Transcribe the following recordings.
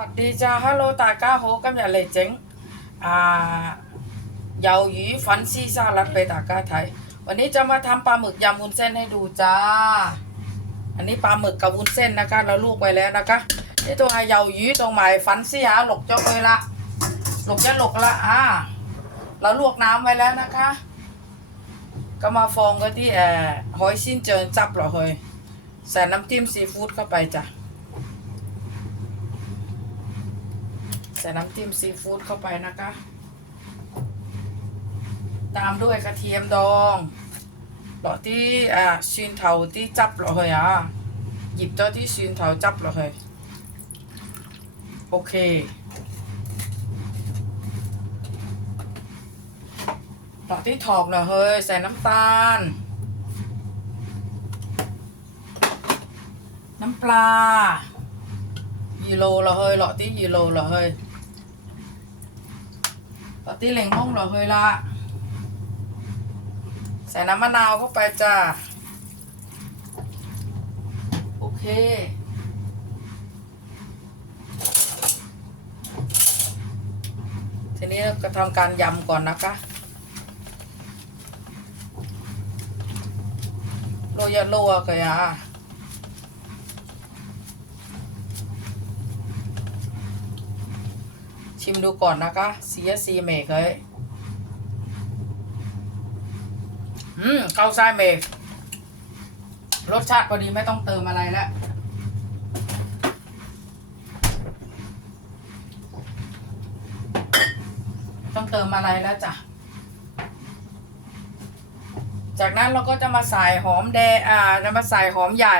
วัสดีจ้าฮัลโหลตาก้าโฮกำอย่าเลยเวันซีจ้าวันนี้จะมาทำปลาหมึกยำวุ้นเส้นให้ดูจ้า อันนี้ปลาหมึกกับวุ้นเส้นนะคะ เราลวกไปแล้วนะคะ นี่ตัวเยาวยีตรงหมาฟันซี่ฮะหลกจ้าเลยละหลกจะหลกละอ่าเราลวกน้ำไว้แล้วนะคะ ก็มาฟองก็ที่แอร์หอยสิ้นเจินจับเหรอเฮยใส่น้ำจิ้มซีฟู้ดเข้าไปจ้ะ ใส่น้ำจิ้มซีฟู้ดเข้าไปนะคะ ตามด้วยกระเทียมดองหลอที่อ่าชินเถาที่จับหลอเลยอะหยิบตัวที่ชินเถาจับหลอเลยโอเค หลอที่ถอกหลอเลยใส่น้ำตาล น้ำปลายีโลละเฮยหลอที่ยีโลละเฮย ตอนที่เหล่งม้งเราเฮยละใส่น้ำมะนาวเข้าไปจ้า โอเค ทีนี้ก็ทำการยำก่อนนะคะโรยาโลกะยา ชิมดูก่อนนะคะ CSC เมกเลยอืมเข้าไส้เมกรสชาติพอดีไม่ต้องเติมอะไรแล้วต้องเติมอะไรแล้วจ้ะ จากนั้นเราก็จะมาใส่หอมแดงอ่าจะมาใส่หอมใหญ่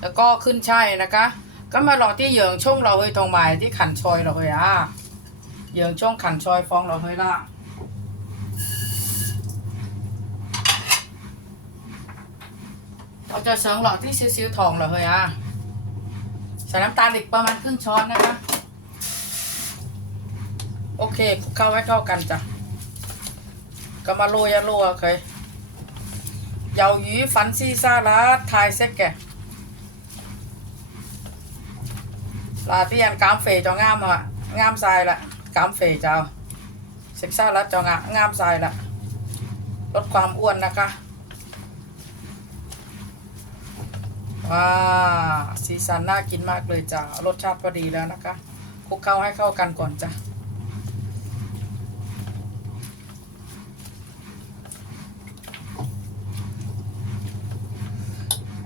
แล้วก็ขึ้นช่ายนะคะ ก็มาหลอที่เหยิงช่วงเราเฮยตรงหมายที่ขันชอยเราเฮยอะ យើងចង់ខាន់ឆយផងដល់ហើយឡាเราจะเชิงหลอดที่ซิ้วๆทองเหรอเฮ้ยอ่ะใส่น้ำตาลอีกประมาณครึ่งช้อนนะคะ โอเคคลุกเข้าไว้เข้ากันจ้ะก็มาโรยโรยเคยเยาหยีฟันซีซาลาทายเซ็กแกลาเตียนกามเฟยจองงามอ่ะงามทรายละ ลดความอ้วนนะคะว้าสีสันน่ากินมากเลยจ้ะรสชาติพอดีแล้วนะคะคลุกเข้าให้เข้ากันก่อนจ้ะ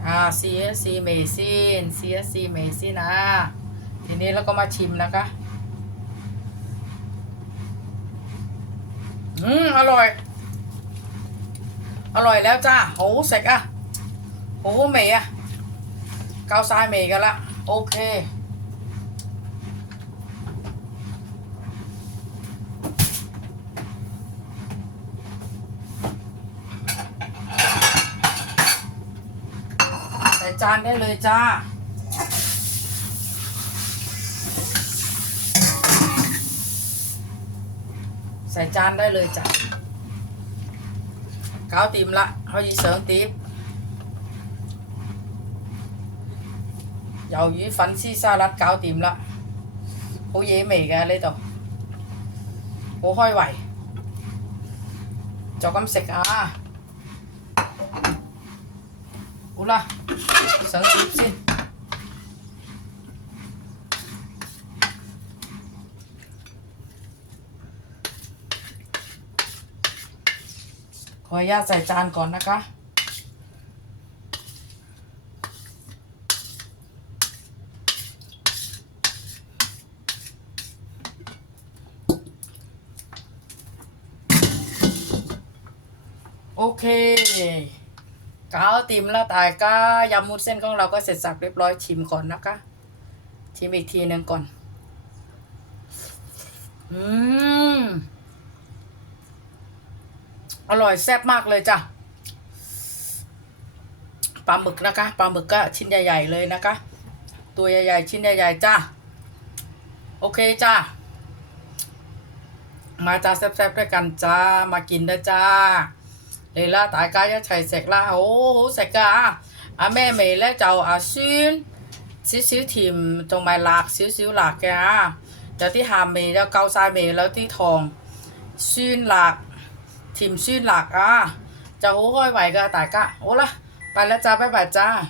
อ่า CSC เมซิน CSC เมซินนะทีนี้เราก็มาชิมนะคะ อืมอร่อย อร่อยแล้วจ้าโหเสกอะโหเมย์อะเกาซ้ายเมย์กันละ โอเคใส่จานได้เลยจ้า ใส่จานได้เลยจ้ะcáo tìm lại thôi gì sớm tiếp dầu với phấn xi salad cáo tìm lại hố dễ mì ra lấy tàu hố hoi vậy cho con sạch à ú la sớm tiếp xin ข ออนุญาตใส่จานก่อนนะคะ โอเคกาวติมแล้วตายก็ยำมุดเส้นของเราก็เสร็จสับเรียบร้อยชิมก่อนนะคะ ชิมอีกทีหนึ่งก่อน อืม อร่อยแซ่บมากเลยจ้ะปลาหมึกนะคะปลาหมึกก็ชิ้นใหญ่ ๆ เลยนะคะ ตัวใหญ่ ๆ ชิ้นใหญ่ ๆ จ้าโอเคจ้ามาจ้าแซ่บๆด้วยกันจ้ามากินนะจ้าเลยล่าตายกายะชัยเสกล่าโอ้โหเสกกะอาแม่เมย์และเจ้าอาซึนซิซิวทิมตรงไม้หลากซิวซิวหลากแกเดี๋ที่หามเมย์แล้วเกาซายเมย์แล้วที่ทองซึนหลาก甜酸辣啊，就好開胃噶大家。好啦，拜啦咋，拜拜咋。